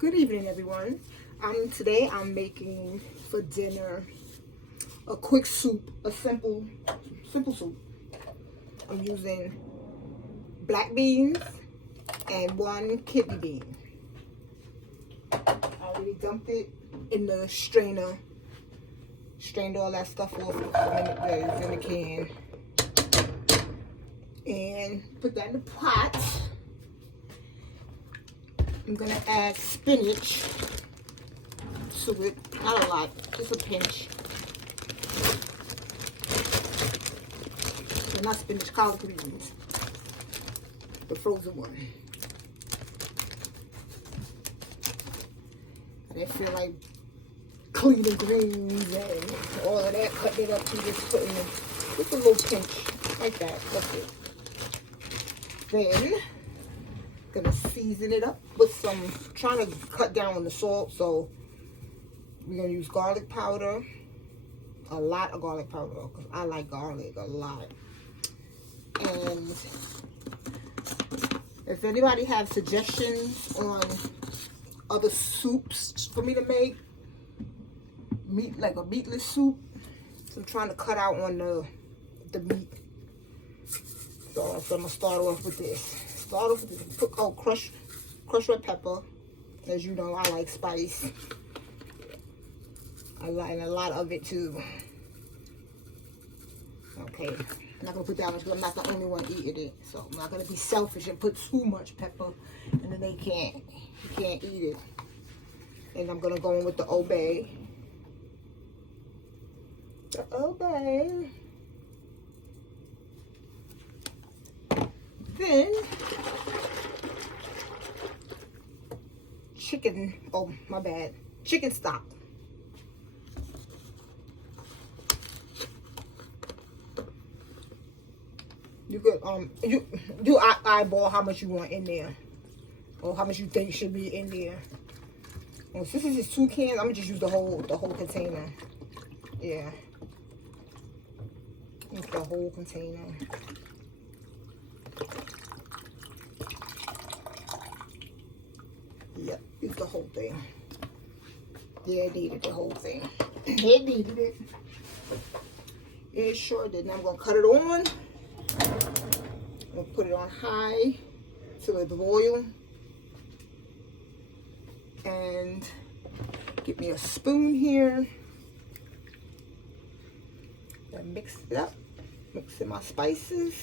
Good evening, everyone. Today I'm making for dinner a quick soup, a simple soup. I'm using black beans and 1 kidney bean. I already dumped it in the strainer, strained all that stuff off the minute that it's in the can, and put that in the pot. I'm gonna add spinach to it, not a lot, just a pinch. So not spinach, collard greens, the frozen one. I didn't feel like cleaning greens and all of that, cutting it up and just putting it, just a little pinch, like that, that's it. Then, gonna season it up with some, trying to cut down on the salt, so we're gonna use garlic powder, a lot of garlic powder, because I like garlic a lot. And if anybody has suggestions on other soups for me to make, like a meatless soup, so I'm trying to cut out on the meat. So I'm gonna start off with this. Put crushed red pepper. As you know, I like spice. I like a lot of it too. Okay, I'm not gonna put that much because I'm not the only one eating it. So I'm not gonna be selfish and put too much pepper, and then you can't eat it. And I'm gonna go in with the obey. The obey. Then chicken, oh my bad, chicken stock. You could you eyeball how much you want in there, or how much you think should be in there. Well, since this is 2 cans, I'm gonna just use the whole container. Yeah, use the whole container. Yep, use the whole thing. Yeah, it needed the whole thing. It needed it. It sure did. Now I'm gonna cut it on. I'm gonna put it on high till it boils. And get me a spoon here. And mix it up. Mix in my spices.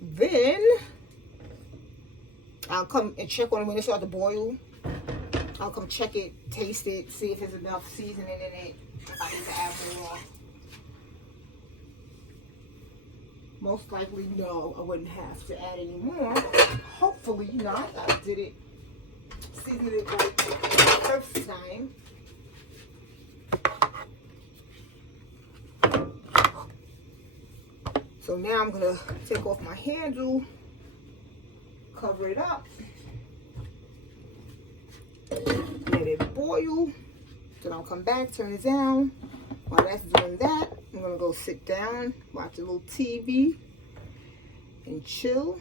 Then I'll come and check on it when it starts to boil. I'll come check it, taste it, see if there's enough seasoning in it. If I need to add more. Most likely, no, I wouldn't have to add any more. Hopefully not. I did it, seasoned it right the first time. So now I'm gonna take off my handle, cover it up, let it boil. Then I'll come back, turn it down. While that's doing that, I'm gonna go sit down, watch a little TV, and chill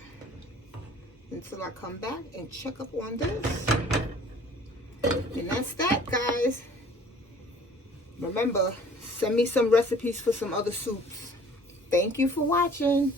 until I come back and check up on this. And that's that, guys. Remember, send me some recipes for some other soups. Thank you for watching.